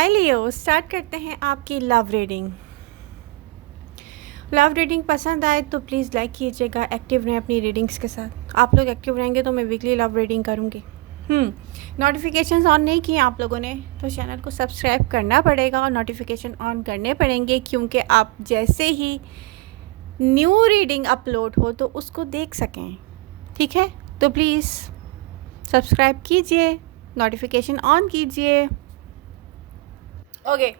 हाय लियो, start करते हैं आपकी लव रीडिंग। लव रीडिंग पसंद आए तो प्लीज़ लाइक कीजिएगा, एक्टिव रहें अपनी रीडिंग्स के साथ। आप लोग एक्टिव रहेंगे तो मैं वीकली लव रीडिंग करूँगी। नोटिफिकेशंस ऑन नहीं किए आप लोगों ने तो चैनल को सब्सक्राइब करना पड़ेगा और नोटिफिकेशन ऑन करने पड़ेंगे, क्योंकि आप जैसे ही न्यू रीडिंग अपलोड हो तो उसको देख सकें। ठीक है, तो प्लीज़ सब्सक्राइब कीजिए, नोटिफिकेशन ऑन कीजिए। ओके,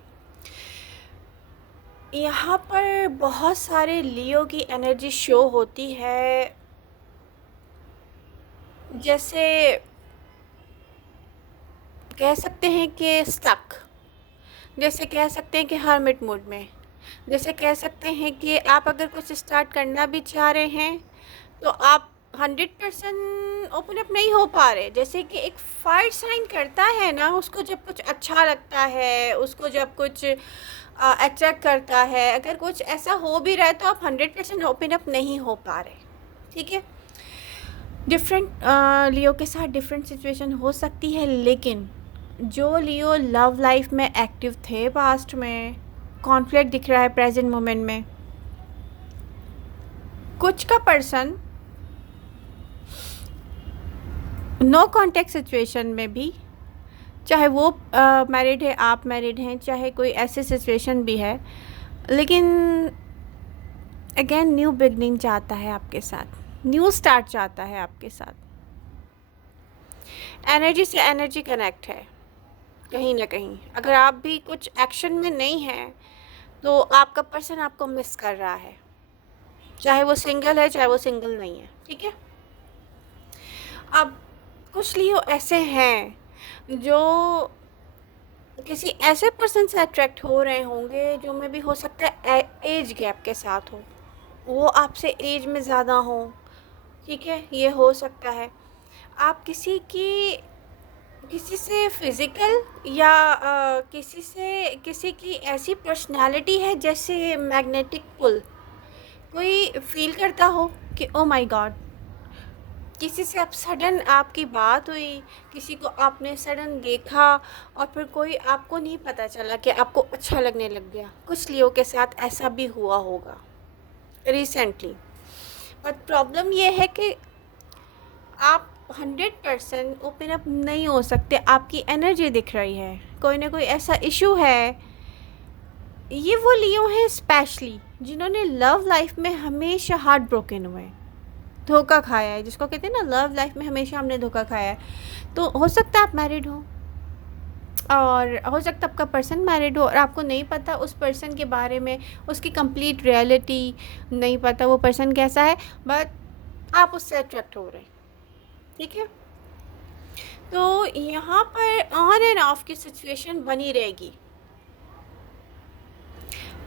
यहाँ पर बहुत सारे लियो की एनर्जी शो होती है, जैसे कह सकते हैं कि स्टक, जैसे कह सकते हैं कि हर्मिट मोड में, जैसे कह सकते हैं कि आप अगर कुछ स्टार्ट करना भी चाह रहे हैं तो आप 100% ओपन अप नहीं हो पा रहे। जैसे कि एक फायर साइन करता है ना, उसको जब कुछ अच्छा लगता है, उसको जब कुछ अट्रैक्ट करता है, अगर कुछ ऐसा हो भी रहा है तो आप 100% ओपन अप नहीं हो पा रहे। ठीक है, डिफरेंट लियो के साथ डिफरेंट सिचुएशन हो सकती है, लेकिन जो लियो लव लाइफ में एक्टिव थे पास्ट में, कॉन्फ्लिक्ट दिख रहा है प्रेजेंट मोमेंट में। कुछ का पर्सन नो कॉन्टेक्ट सिचुएशन में भी, चाहे वो मैरिड है, आप मैरिड हैं, चाहे कोई ऐसी सिचुएशन भी है, लेकिन अगेन न्यू बिगनिंग चाहता है आपके साथ, न्यू स्टार्ट चाहता है आपके साथ। एनर्जी से एनर्जी कनेक्ट है कहीं ना कहीं। अगर आप भी कुछ एक्शन में नहीं हैं तो आपका पर्सन आपको मिस कर रहा है, चाहे वो सिंगल है चाहे वो सिंगल नहीं है। ठीक है, अब कुछ लियो ऐसे हैं जो किसी ऐसे पर्सन से अट्रैक्ट हो रहे होंगे जो में भी हो सकता है एज गैप के साथ हो, वो आपसे एज में ज़्यादा हो। ठीक है, ये हो सकता है। आप किसी से फिज़िकल या किसी की ऐसी पर्सनालिटी है जैसे मैग्नेटिक पुल, कोई फील करता हो कि ओ माय गॉड, किसी से आप सडन आपकी बात हुई, किसी को आपने सडन देखा और फिर कोई आपको नहीं पता चला कि आपको अच्छा लगने लग गया। कुछ लियो के साथ ऐसा भी हुआ होगा रिसेंटली। बट प्रॉब्लम ये है कि आप 100% ओपन अप नहीं हो सकते, आपकी एनर्जी दिख रही है, कोई ना कोई ऐसा इशू है। ये वो लियो हैं स्पेशली जिन्होंने लव लाइफ में हमेशा हार्ट ब्रोकन हुए हैं, धोखा खाया है, जिसको कहते हैं ना लव लाइफ में हमेशा हमने धोखा खाया है। तो हो सकता है आप मैरिड हो, और हो सकता है आपका पर्सन मैरिड हो और आपको नहीं पता उस पर्सन के बारे में, उसकी कंप्लीट रियलिटी नहीं पता, वो पर्सन कैसा है, बट आप उससे अट्रैक्ट हो रहे हैं। ठीक है, तो यहाँ पर ऑन एंड ऑफ की सिचुएशन बनी रहेगी,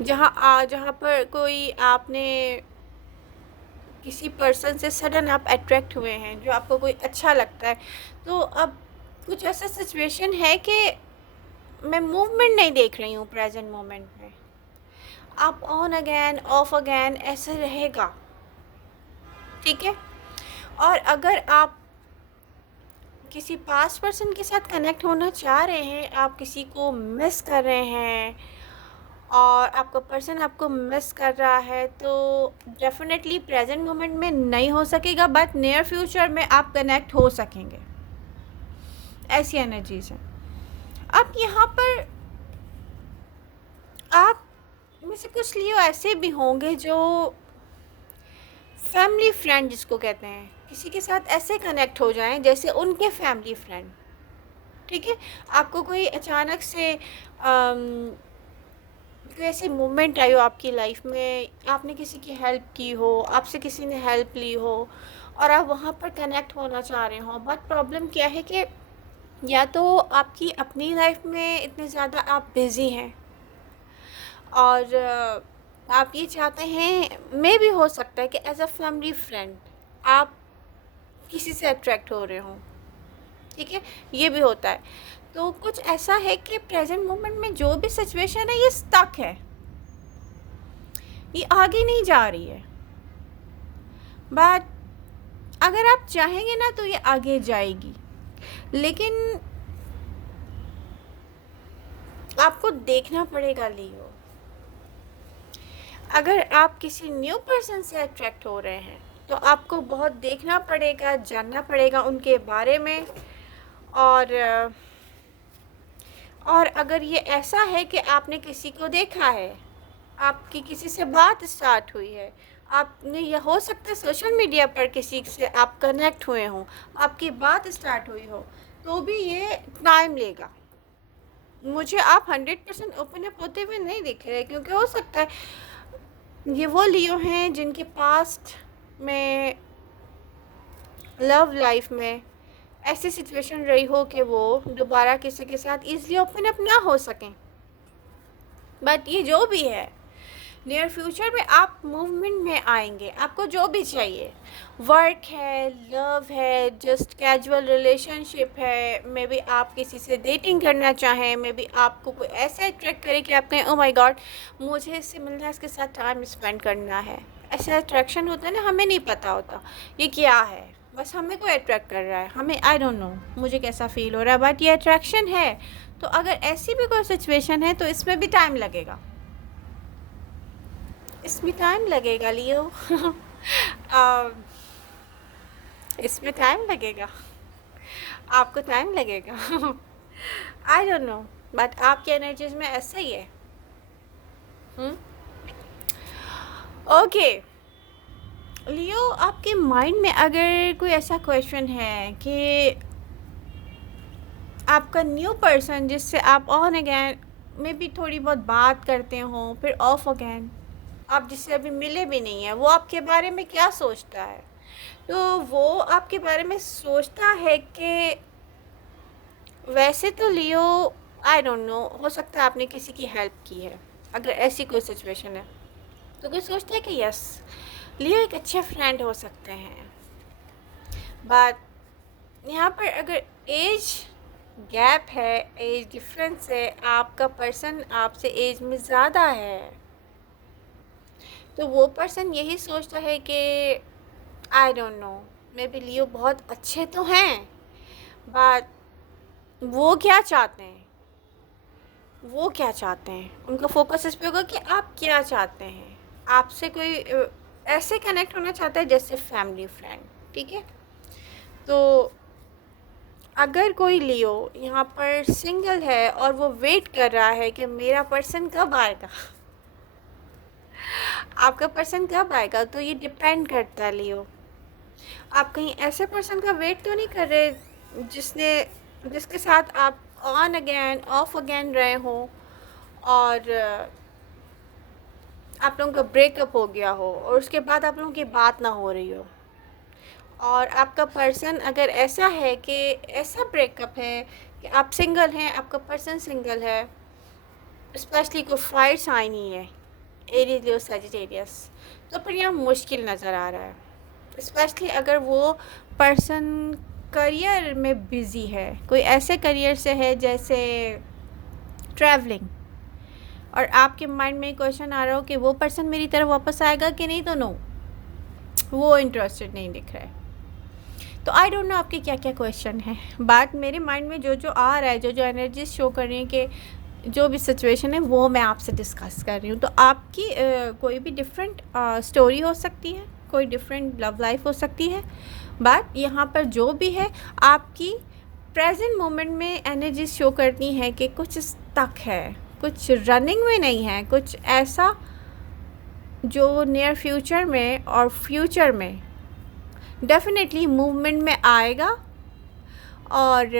जहाँ पर कोई आपने किसी पर्सन से सडन आप अट्रैक्ट हुए हैं, जो आपको कोई अच्छा लगता है, तो अब कुछ ऐसा सिचुएशन है कि मैं मूवमेंट नहीं देख रही हूँ प्रेजेंट मोमेंट में। आप ऑन अगेन ऑफ अगेन ऐसे रहेगा। ठीक है, और अगर आप किसी पास्ट पर्सन के साथ कनेक्ट होना चाह रहे हैं, आप किसी को मिस कर रहे हैं और आपका पर्सन आपको मिस कर रहा है, तो डेफिनेटली प्रेजेंट मोमेंट में नहीं हो सकेगा, बट नियर फ्यूचर में आप कनेक्ट हो सकेंगे। ऐसी एनर्जीज हैं। अब यहाँ पर आप में से कुछ लियो ऐसे भी होंगे जो फैमिली फ्रेंड जिसको कहते हैं, किसी के साथ ऐसे कनेक्ट हो जाएं जैसे उनके फैमिली फ्रेंड। ठीक है, आपको कोई अचानक से कोई ऐसी मूवमेंट आई हो आपकी लाइफ में, आपने किसी की हेल्प की हो, आपसे किसी ने हेल्प ली हो और आप वहाँ पर कनेक्ट होना चाह रहे हो, बट प्रॉब्लम क्या है कि या तो आपकी अपनी लाइफ में इतने ज़्यादा आप बिज़ी हैं और आप ये चाहते हैं, मे भी हो सकता है कि एज अ फैमिली फ्रेंड आप किसी से अट्रैक्ट हो रहे हों। ठीक है, ये भी होता है। तो कुछ ऐसा है कि प्रेजेंट मोमेंट में जो भी सिचुएशन है ये स्टक है, ये आगे नहीं जा रही है, बट अगर आप चाहेंगे ना तो ये आगे जाएगी। लेकिन आपको देखना पड़ेगा लियो। अगर आप किसी न्यू पर्सन से अट्रैक्ट हो रहे हैं तो आपको बहुत देखना पड़ेगा, जानना पड़ेगा उनके बारे में। और और अगर ये ऐसा है कि आपने किसी को देखा है, आपकी किसी से बात स्टार्ट हुई है, आपने, यह हो सकता है सोशल मीडिया पर किसी से आप कनेक्ट हुए हों, आपकी बात स्टार्ट हुई हो, तो भी ये टाइम लेगा। मुझे आप 100% ओपन अप होते हुए नहीं दिख रहे, क्योंकि हो सकता है ये वो लियो हैं जिनके पास्ट में, लव लाइफ में ऐसी सिचुएशन रही हो कि वो दोबारा किसी के साथ ईज़िली ओपन अप ना हो सकें। बट ये जो भी है, नियर फ्यूचर में आप मूवमेंट में आएंगे। आपको जो भी चाहिए, वर्क है, लव है, जस्ट कैजुअल रिलेशनशिप है, मे बी आप किसी से डेटिंग करना चाहें, मे बी आपको कोई ऐसा अट्रैक्ट करे कि आप कहें ओ माय गॉड मुझे इससे मिलना है, इसके साथ टाइम स्पेंड करना है। ऐसा अट्रैक्शन होता है ना, हमें नहीं पता होता ये क्या है, बस हमें कोई अट्रैक्ट कर रहा है, हमें आई डोंट नो मुझे कैसा फील हो रहा है, बट ये अट्रैक्शन है। तो अगर ऐसी भी कोई सिचुएशन है तो इसमें भी टाइम लगेगा, इसमें टाइम लगेगा लियो। अ, इसमें टाइम लगेगा, आपको टाइम लगेगा। आई डोंट नो, बट आपकी एनर्जीज में ऐसा ही है। ओके लियो, आपके माइंड में अगर कोई ऐसा क्वेश्चन है कि आपका न्यू पर्सन जिससे आप ऑन अगैन में भी थोड़ी बहुत बात करते हो, फिर ऑफ अगैन, आप जिससे अभी मिले भी नहीं हैं, वो आपके बारे में क्या सोचता है? तो वो आपके बारे में सोचता है कि वैसे तो लियो, आई डोंट नो, हो सकता है आपने किसी की हेल्प की है, अगर ऐसी कोई सिचुएशन है तो कोई सोचता है कि यस लियो एक अच्छे फ्रेंड हो सकते हैं। बट यहाँ पर अगर एज गैप है, एज डिफरेंस है, आपका पर्सन आपसे एज में ज़्यादा है, तो वो पर्सन यही सोचता है कि I don't know, maybe Leo बहुत अच्छे तो हैं, बट वो क्या चाहते हैं, वो क्या चाहते हैं, उनका फोकस इस पे होगा कि आप क्या चाहते हैं। आपसे कोई ऐसे कनेक्ट होना चाहता है जैसे फैमिली फ्रेंड, ठीक है। तो अगर कोई लियो यहाँ पर सिंगल है और वो वेट कर रहा है कि मेरा पर्सन कब आएगा, आपका पर्सन कब आएगा, तो ये डिपेंड करता है लियो। आप कहीं ऐसे पर्सन का वेट तो नहीं कर रहे जिसके साथ आप ऑन अगेन ऑफ अगेन रहे हो और आप लोगों का ब्रेकअप हो गया हो और उसके बाद आप लोगों की बात ना हो रही हो, और आपका पर्सन अगर ऐसा है कि ऐसा ब्रेकअप है कि आप सिंगल हैं, आपका पर्सन सिंगल है, स्पेशली कोई फायर साइन ही है, एरीज लियो सजिटेरियस, तो फिर यहाँ मुश्किल नज़र आ रहा है। स्पेशली अगर वो पर्सन करियर में बिज़ी है, कोई ऐसे करियर से है जैसे ट्रैवलिंग, और आपके माइंड में क्वेश्चन आ रहा हो कि वो पर्सन मेरी तरफ वापस आएगा कि नहीं, तो नो, वो इंटरेस्टेड नहीं दिख रहा है। तो आई डोंट नो आपके क्या क्या क्वेश्चन है, बट मेरे माइंड में जो जो आ रहा है, जो जो एनर्जी शो कर रही है कि जो भी सिचुएशन है वो मैं आपसे डिस्कस कर रही हूँ। तो आपकी कोई भी डिफरेंट स्टोरी हो सकती है, कोई डिफरेंट लव लाइफ हो सकती है, बट यहाँ पर जो भी है आपकी प्रेजेंट मोमेंट में एनर्जी शो करती है कि कुछ स्टक है, कुछ रनिंग में नहीं है, कुछ ऐसा जो नियर फ्यूचर में और फ्यूचर में डेफिनेटली मूवमेंट में आएगा, और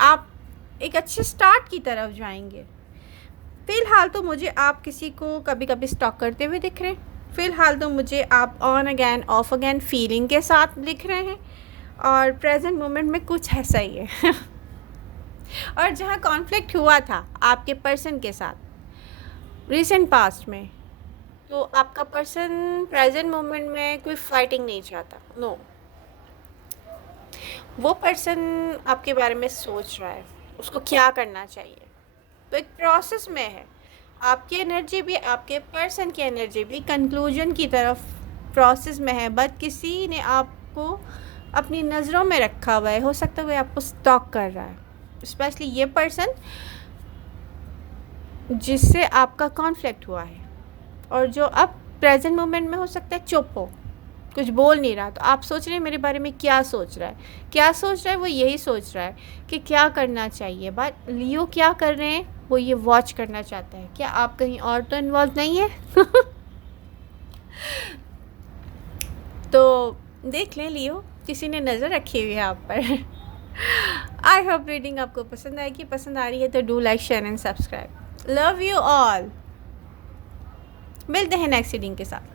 आप एक अच्छे स्टार्ट की तरफ जाएंगे। फ़िलहाल तो मुझे आप किसी को कभी कभी स्टॉक करते हुए दिख रहे हैं, फ़िलहाल तो मुझे आप on again of again feeling के साथ दिख रहे हैं, और प्रेजेंट मोमेंट में कुछ ऐसा ही है। और जहाँ कॉन्फ्लिक्ट हुआ था आपके पर्सन के साथ रिसेंट पास्ट में, तो आपका पर्सन प्रेजेंट मोमेंट में कोई फाइटिंग नहीं चाहता, नो, वो पर्सन आपके बारे में सोच रहा है उसको क्या करना चाहिए, तो एक प्रोसेस में है। आपकी एनर्जी भी, आपके पर्सन की एनर्जी भी कंक्लूजन की तरफ प्रोसेस में है, बट किसी ने आपको अपनी नज़रों में रखा हुआ है, हो सकता है कोई आपको स्टॉक कर रहा है। स्पेशली ये पर्सन जिससे आपका कॉन्फ्लिक्ट हुआ है, और जो अब प्रेजेंट मोमेंट में हो सकता है चुप हो, कुछ बोल नहीं रहा, तो आप सोच रहे हैं मेरे बारे में क्या सोच रहा है, क्या सोच रहा है, वो यही सोच रहा है कि क्या करना चाहिए। बट लियो क्या कर रहे हैं, वो ये वॉच करना चाहता है, क्या आप कहीं और तो इन्वॉल्व नहीं है। तो देख लें लियो, किसी ने नज़र रखी हुई है आप पर। आई होप रीडिंग आपको पसंद आएगी, पसंद आ रही है तो do like share and subscribe. Love you all, मिलते हैं नेक्स्ट रीडिंग के साथ।